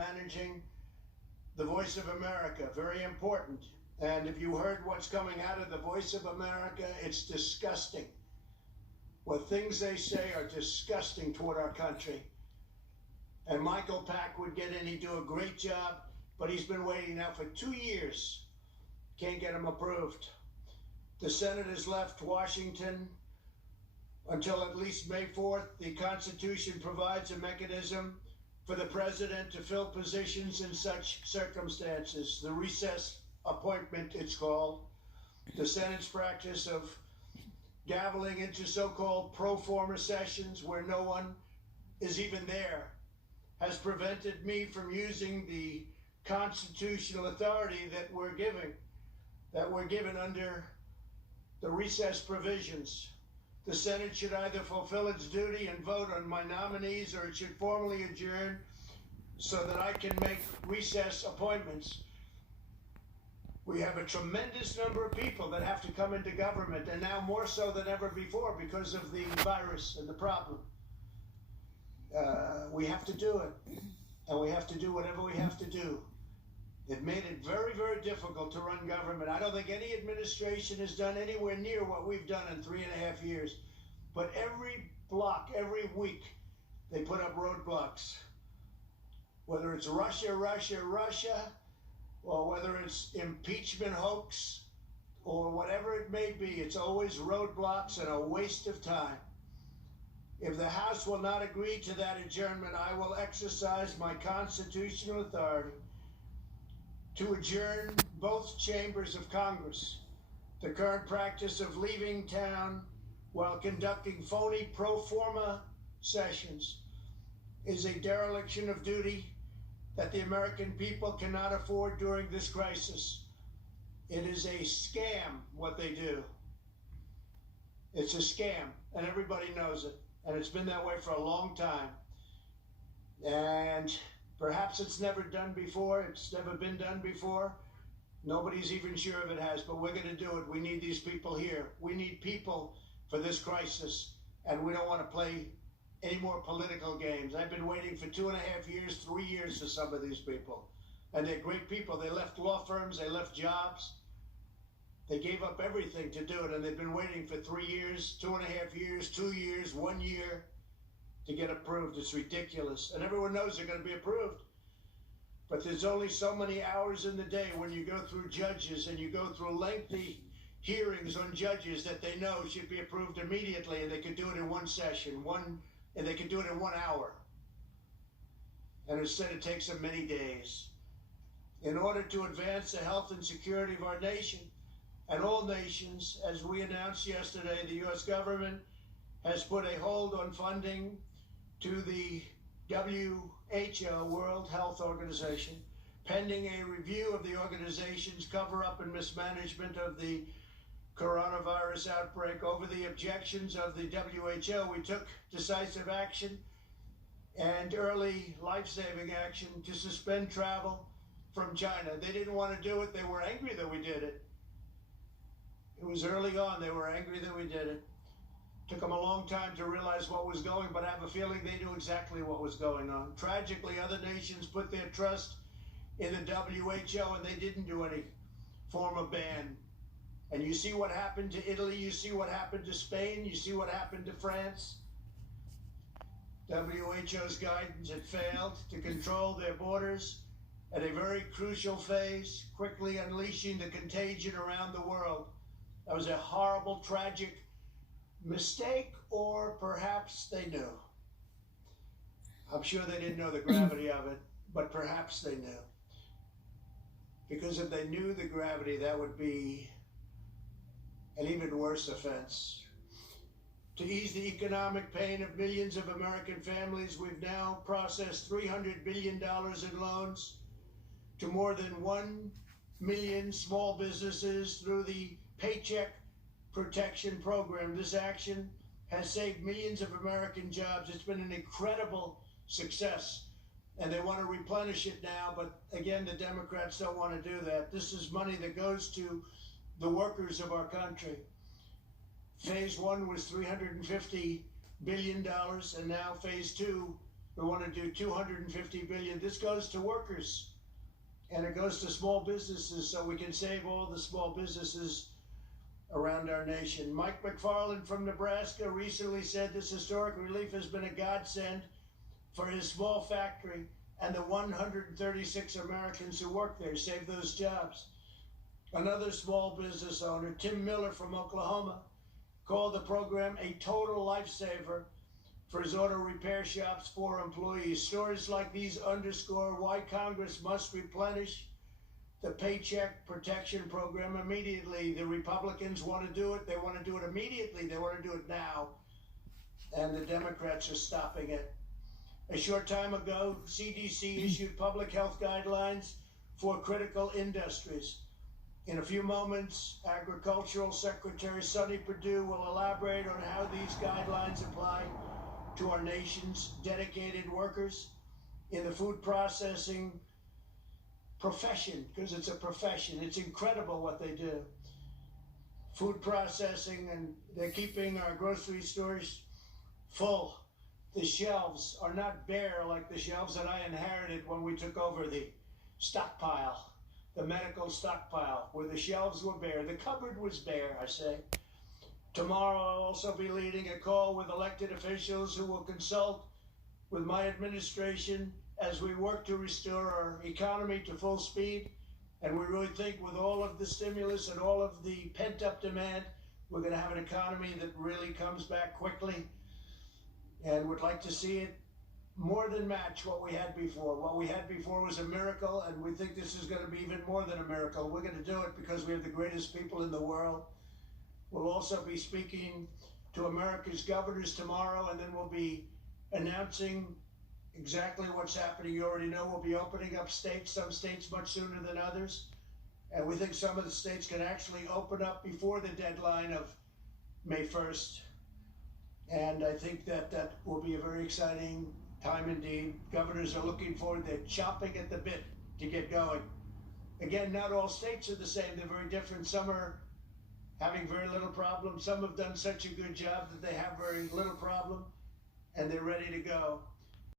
managing the Voice of America, very important. And if you heard what's coming out of the Voice of America, it's disgusting. What things they say are disgusting toward our country. And Michael Pack would get in, he'd do a great job, but he's been waiting now for 2 years. Can't get him approved. The Senate has left Washington until at least May 4th. The Constitution provides a mechanism for the president to fill positions in such circumstances. The recess appointment, it's called. The Senate's practice of dabbling into so-called pro forma sessions where no one is even there has prevented me from using the constitutional authority that we're given under the recess provisions. The Senate should either fulfill its duty and vote on my nominees, or it should formally adjourn so that I can make recess appointments. We have a tremendous number of people that have to come into government, and now more so than ever before because of the virus and the problem. We have to do it, and we have to do whatever we have to do. It made it very, very difficult to run government. I don't think any administration has done anywhere near what we've done in 3.5 years. But every block, every week, they put up roadblocks. Whether it's Russia, or whether it's impeachment hoax, or whatever it may be, it's always roadblocks and a waste of time. If the House will not agree to that adjournment, I will exercise my constitutional authority to adjourn both chambers of Congress. The current practice of leaving town while conducting phony pro forma sessions is a dereliction of duty that the American people cannot afford during this crisis. It is a scam what they do. It's a scam, and everybody knows it. And it's been that way for a long time. And perhaps it's never done before. It's never been done before. Nobody's even sure if it has, but we're going to do it. We need these people here. We need people for this crisis, and we don't want to play any more political games. I've been waiting for 2.5 years, 3 years for some of these people. And they're great people. They left law firms, they left jobs. They gave up everything to do it, and they've been waiting for 3 years, 2.5 years, 2 years, 1 year to get approved. It's ridiculous. And everyone knows they're going to be approved. But there's only so many hours in the day when you go through judges and you go through lengthy hearings on judges that they know should be approved immediately, and they could do it in one session, and they could do it in 1 hour. And instead it takes them many days. In order to advance the health and security of our nation and all nations, as we announced yesterday, the U.S. government has put a hold on funding to the WHO, World Health Organization, pending a review of the organization's cover-up and mismanagement of the coronavirus outbreak. Over the objections of the WHO, we took decisive action and early life-saving action to suspend travel from China. They didn't want to do it. They were angry that we did it. It was early on. They were angry that we did it. Took them a long time to realize what was going, but I have a feeling they knew exactly what was going on. Tragically, other nations put their trust in the WHO, and they didn't do any form of ban. And you see what happened to Italy, you see what happened to Spain, you see what happened to France. WHO's guidance had failed to control their borders at a very crucial phase, quickly unleashing the contagion around the world. That was a horrible, tragic mistake, or perhaps they knew. I'm sure they didn't know the gravity of it, but perhaps they knew. Because if they knew the gravity, that would be an even worse offense. To ease the economic pain of millions of American families, we've now processed $300 billion in loans to more than 1 million small businesses through the Paycheck Protection Program. This action has saved millions of American jobs. It's been an incredible success, and they want to replenish it now, but again, the Democrats don't want to do that. This is money that goes to the workers of our country. Phase 1 was $350 billion, and now phase 2 We want to do 250 billion. This goes to workers and it goes to small businesses so we can save all the small businesses around our nation. Mike McFarland from Nebraska recently said this historic relief has been a godsend for his small factory and the 136 Americans who work there. Save those jobs. Another small business owner, Tim Miller from Oklahoma, called the program a total lifesaver for his auto repair shop's 4 employees. Stories like these underscore why Congress must replenish the Paycheck Protection Program immediately. The Republicans want to do it. They want to do it immediately. They want to do it now. And the Democrats are stopping it. A short time ago, CDC issued public health guidelines for critical industries. In a few moments, Agricultural Secretary Sonny Perdue will elaborate on how these guidelines apply to our nation's dedicated workers in the food processing profession, because it's a profession. It's incredible what they do. Food processing, and they're keeping our grocery stores full. The shelves are not bare like the shelves that I inherited when we took over the stockpile, the medical stockpile, where the shelves were bare. The cupboard was bare, I say. Tomorrow I'll also be leading a call with elected officials who will consult with my administration as we work to restore our economy to full speed. And we really think with all of the stimulus and all of the pent-up demand, we're going to have an economy that really comes back quickly, and would like to see it more than match what we had before. What we had before was a miracle, and we think this is going to be even more than a miracle. We're going to do it because we have the greatest people in the world. We'll also be speaking to America's governors tomorrow, and then we'll be announcing exactly what's happening. You already know we'll be opening up states, some states much sooner than others. And we think some of the states can actually open up before the deadline of May 1st. And I think that that will be a very exciting time indeed. Governors are looking forward. They're chomping at the bit to get going. Again, not all states are the same. They're very different. Some are having very little problem. Some have done such a good job that they have very little problem, and they're ready to go.